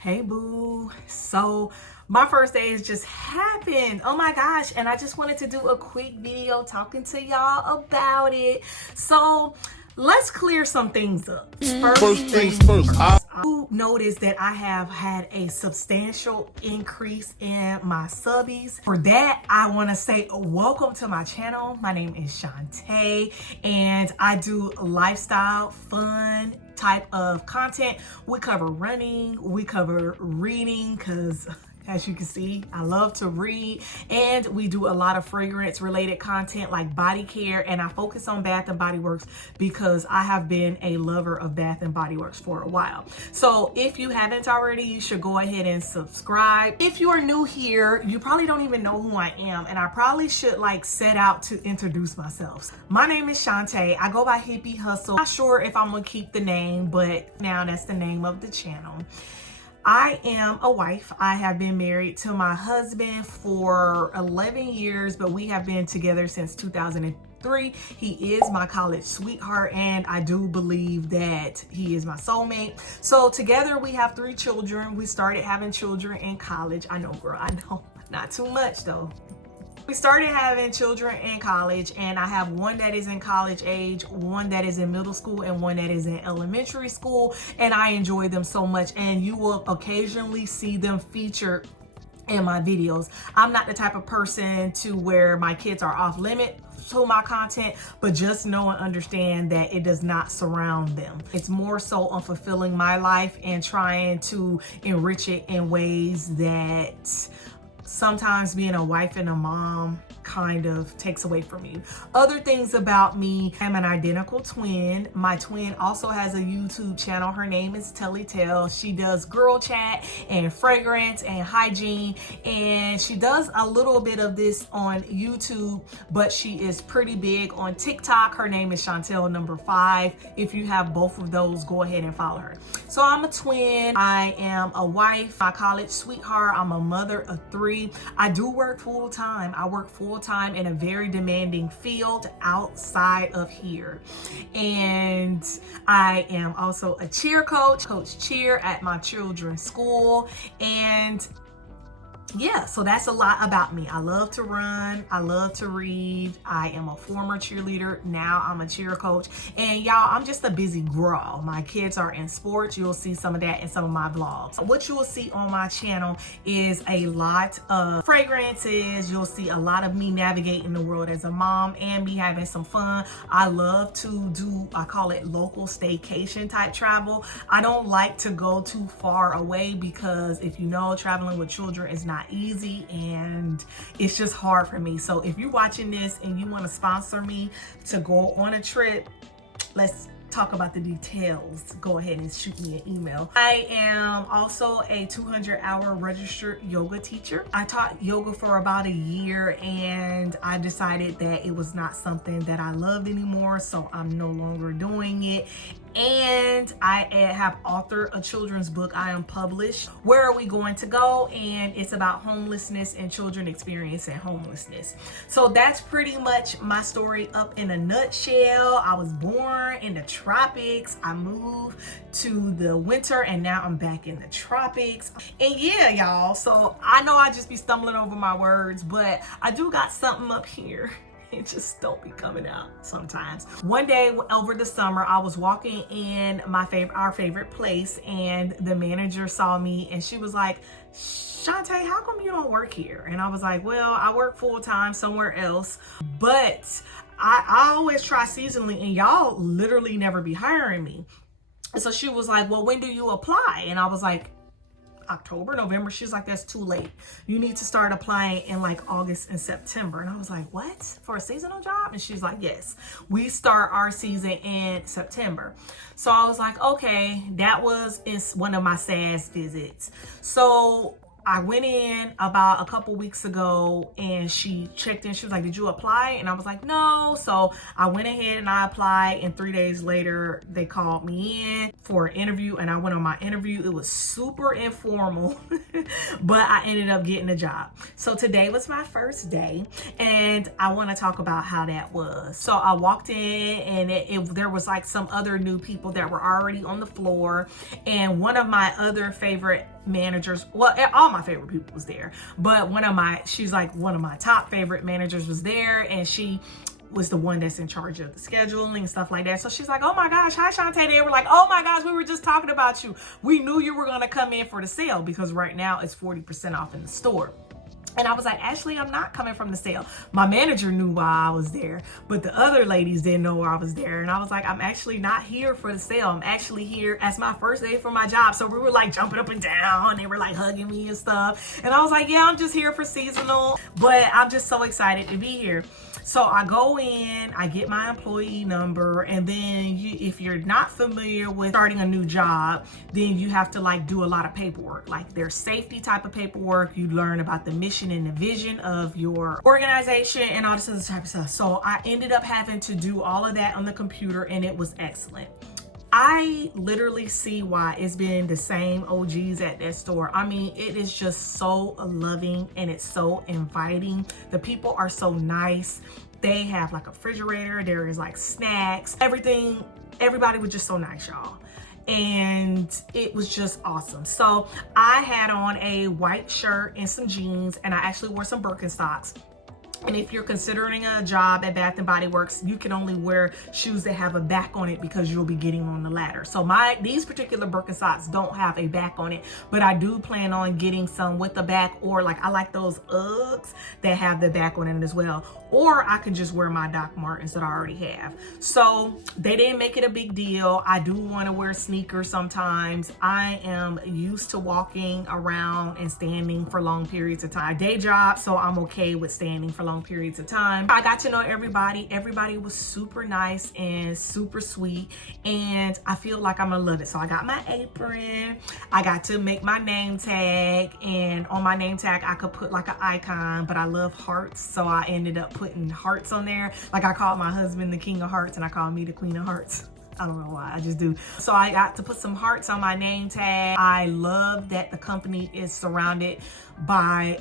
Hey boo. So my first day has just happened. Oh my gosh. And I just wanted to do a quick video talking to y'all about it. So let's clear some things up. First things first. I noticed that I have had a substantial increase in my subbies. For that, I want to say welcome to my channel. My name is Shantae and I do lifestyle, fun type of content. We cover running, we cover reading, because as you can see, I love to read, and we do a lot of fragrance related content like body care, and I focus on Bath and Body Works because I have been a lover of Bath and Body Works for a while. So if you haven't already, you should go ahead and subscribe. If you are new here, you probably don't even know who I am, and I probably should set out to introduce myself. My name is Shantae. I go by Hippie Hustle. Not sure if I'm gonna keep the name, but now that's the name of the channel. I am a wife. I have been married to my husband for 11 years, but we have been together since 2003. He is my college sweetheart, and I do believe that he is my soulmate. So together we have 3 children. We started having children in college. I know, girl, I know. Not too much though. We started having children in college, and I have one that is in college age, one that is in middle school, and one that is in elementary school, and I enjoy them so much, and you will occasionally see them featured in my videos. I'm not the type of person to where my kids are off limit to my content, but just know and understand that it does not surround them. It's more so on fulfilling my life and trying to enrich it in ways that sometimes being a wife and a mom kind of takes away from you. Other things about me, I'm an identical twin. My twin also has a YouTube channel. Her name is Telly Tell. She does girl chat and fragrance and hygiene, and she does a little bit of this on YouTube, but she is pretty big on TikTok. Her name is Chantel number 5. If you have both of those, go ahead and follow her. So I'm a twin. I am a wife, my college sweetheart. I'm a mother of 3. I do work full time. I work full time in a very demanding field outside of here. And I am also a cheer coach, coach cheer at my children's school. And yeah, so that's a lot about me. I love to run. I love to read. I am a former cheerleader. Now I'm a cheer coach. And y'all, I'm just a busy girl. My kids are in sports. You'll see some of that in some of my vlogs. What you will see on my channel is a lot of fragrances. You'll see a lot of me navigating the world as a mom and me having some fun. I love to do, I call it local staycation type travel. I don't like to go too far away because if you know, traveling with children is not easy and it's just hard for me. So if you're watching this and you want to sponsor me to go on a trip, let's talk about the details. Go ahead and shoot me an email. I am also a 200-hour registered yoga teacher. I taught yoga for about a year and I decided that it was not something that I loved anymore, so I'm no longer doing it. And I have authored a children's book. I am published, Where Are We Going to Go? And it's about homelessness and children experiencing homelessness. So that's pretty much my story up in a nutshell. I was born in the tropics. I moved to the winter and now I'm back in the tropics. And yeah, y'all, so I know I just be stumbling over my words, but I do got something up here. It just don't be coming out sometimes. One day over the summer, I was walking in our favorite place, and the manager saw me and she was like, Shantae, how come you don't work here? And I was like, well, I work full time somewhere else, but I always try seasonally and y'all literally never be hiring me. And so she was like, well, when do you apply? And I was like, October, November. She's like, that's too late. You need to start applying in like August and September. And I was like, what? For a seasonal job? And she's like, yes, we start our season in September. So I was like, okay, that was one of my SAS visits. So I went in about a couple weeks ago and she checked in. She was like, did you apply? And I was like, no. So I went ahead and I applied, and 3 days later they called me in for an interview, and I went on my interview. It was super informal, but I ended up getting a job. So today was my first day and I want to talk about how that was. So I walked in and there was like some other new people that were already on the floor, and one of my other favorite managers, well, all my favorite people was there, but she's like one of my top favorite managers was there, and she was the one that's in charge of the scheduling and stuff like that. So she's like, oh my gosh, hi Shantae. They were like, oh my gosh, we were just talking about you. We knew you were gonna come in for the sale because right now it's 40% off in the store. And I was like, actually, I'm not coming from the sale. My manager knew why I was there, but the other ladies didn't know why I was there. And I was like, I'm actually not here for the sale. I'm actually here as my first day for my job. So we were like jumping up and down. They were like hugging me and stuff. And I was like, yeah, I'm just here for seasonal, but I'm just so excited to be here. So I go in, I get my employee number, and then if you're not familiar with starting a new job, then you have to like do a lot of paperwork. Like there's safety type of paperwork. You learn about the mission and the vision of your organization and all this other type of stuff. So I ended up having to do all of that on the computer, and it was excellent. I literally see why it's been the same OGs at that store. I mean, it is just so loving and it's so inviting. The people are so nice. They have like a refrigerator. There is like snacks, everything. Everybody was just so nice, y'all. And it was just awesome. So I had on a white shirt and some jeans, and I actually wore some Birkenstocks. And if you're considering a job at Bath & Body Works, you can only wear shoes that have a back on it because you'll be getting on the ladder. So these particular Birkenstocks don't have a back on it, but I do plan on getting some with the back, or like I like those Uggs that have the back on it as well. Or I could just wear my Doc Martens that I already have. So they didn't make it a big deal. I do want to wear sneakers sometimes. I am used to walking around and standing for long periods of time. Day job, so I'm okay with standing for long periods of time. I got to know everybody. Everybody was super nice and super sweet, and I feel like I'm gonna love it. So I got my apron. I got to make my name tag, and on my name tag I could put like an icon, but I love hearts, so I ended up putting hearts on there. Like I called my husband the King of Hearts, and I call me the Queen of Hearts. I don't know why, I just do. So I got to put some hearts on my name tag. I love that the company is surrounded by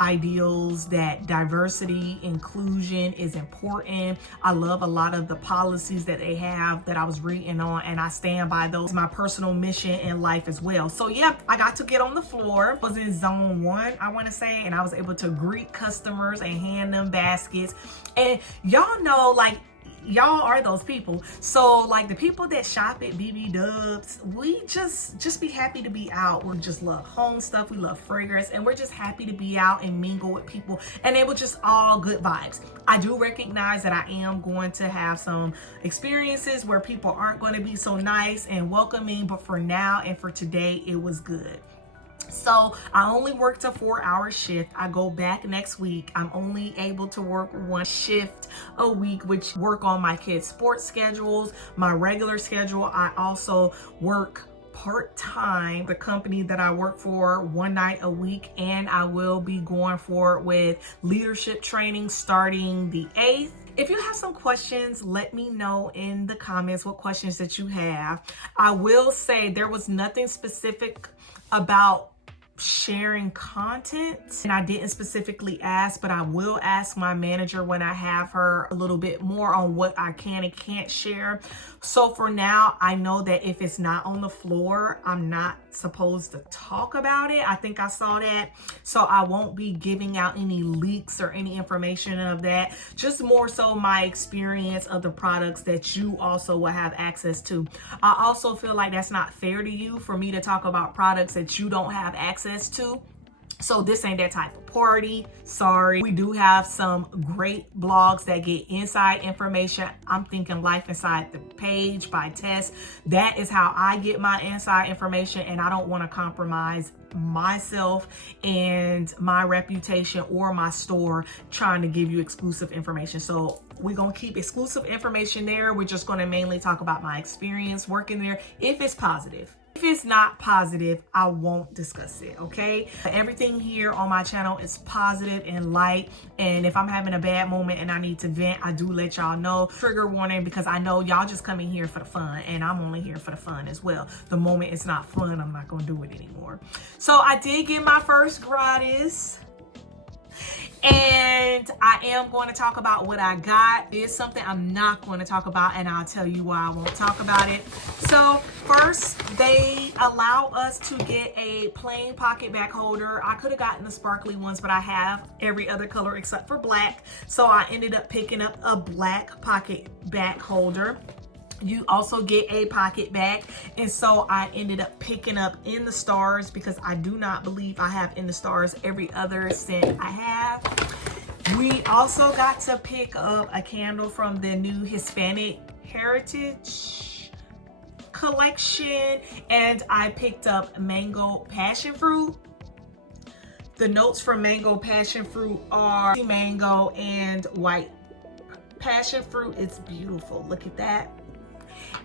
ideals, that diversity, inclusion is important. I love a lot of the policies that they have that I was reading on, and I stand by those. My personal mission in life as well. So yeah, I got to get on the floor. I was in zone 1, I want to say, and I was able to greet customers and hand them baskets. And y'all know, like, y'all are those people. So like the people that shop at BBWs, we just be happy to be out. We just love home stuff. We love fragrance, and we're just happy to be out and mingle with people. And they were just all good vibes. I do recognize that I am going to have some experiences where people aren't going to be so nice and welcoming, but for now and for today, it was good. So I only worked a 4-hour shift. I go back next week. I'm only able to work 1 shift a week, which work on my kids' sports schedules, my regular schedule. I also work part-time, the company that I work for, 1 night a week, and I will be going forward with leadership training starting the 8th. If you have some questions, let me know in the comments what questions that you have. I will say there was nothing specific about sharing content, and I didn't specifically ask, but I will ask my manager when I have her a little bit more on what I can and can't share. So for now, I know that if it's not on the floor, I'm not supposed to talk about it. I think I saw that. So I won't be giving out any leaks or any information of that. Just more so my experience of the products that you also will have access to. I also feel like that's not fair to you for me to talk about products that you don't have access to. So this ain't that type of party. Sorry. We do have some great blogs that get inside information. I'm thinking Life Inside the Page by Tess. That is how I get my inside information, and I don't want to compromise myself and my reputation or my store trying to give you exclusive information. So we're going to keep exclusive information there. We're just going to mainly talk about my experience working there if it's positive. If it's not positive, I won't discuss it, okay? Everything here on my channel is positive and light, and if I'm having a bad moment and I need to vent, I do let y'all know. Trigger warning, because I know y'all just coming here for the fun, and I'm only here for the fun as well. The moment it's not fun, I'm not gonna do it anymore. So I did get my first gratis, And I am going to talk about what I got. It's something I'm not going to talk about, and I'll tell you why I won't talk about it. So first, they allow us to get a plain pocket back holder. I could have gotten the sparkly ones, but I have every other color except for black. So I ended up picking up a black pocket back holder. You also get a pocket bag, and so I ended up picking up In the Stars because I do not believe I have In the Stars every other scent I have. We also got to pick up a candle from the new Hispanic Heritage collection, and I picked up Mango Passion Fruit. The notes for Mango Passion Fruit are mango and white passion fruit. It's beautiful. Look at that.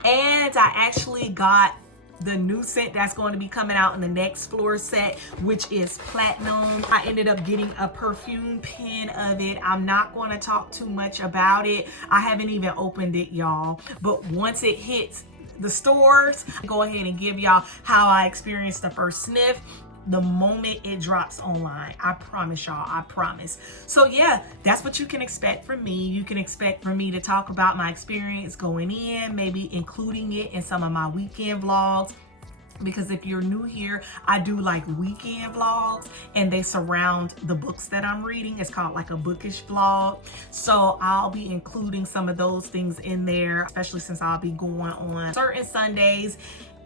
And I actually got the new scent that's going to be coming out in the next floor set, which is Platinum. I ended up getting a perfume pen of it. I'm not going to talk too much about it. I haven't even opened it, y'all. But once it hits the stores, I'll go ahead and give y'all how I experienced the first sniff the moment it drops online. I promise y'all, I promise. So yeah, that's what you can expect from me. You can expect for me to talk about my experience going in, maybe including it in some of my weekend vlogs. Because if you're new here, I do like weekend vlogs and they surround the books that I'm reading. It's called like a bookish vlog. So I'll be including some of those things in there, especially since I'll be going on certain Sundays.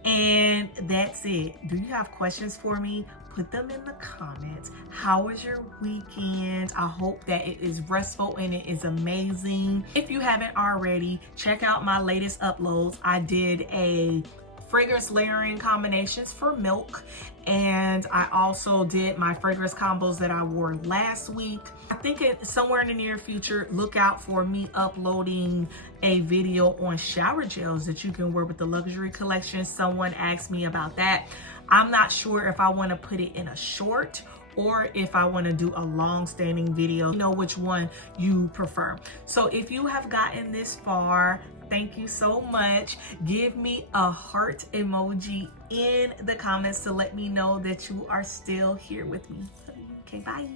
And that's it. Do you have questions for me? Put them in the comments. How was your weekend? I hope that it is restful and it is amazing. If you haven't already, check out my latest uploads. I did a fragrance layering combinations for milk, and I also did my fragrance combos that I wore last week. I think somewhere in the near future, look out for me uploading a video on shower gels that you can wear with the luxury collection. Someone asked me about that. I'm not sure if I want to put it in a short or if I want to do a long-standing video. You know which one you prefer. So if you have gotten this far, thank you so much. Give me a heart emoji in the comments to let me know that you are still here with me. Okay, bye.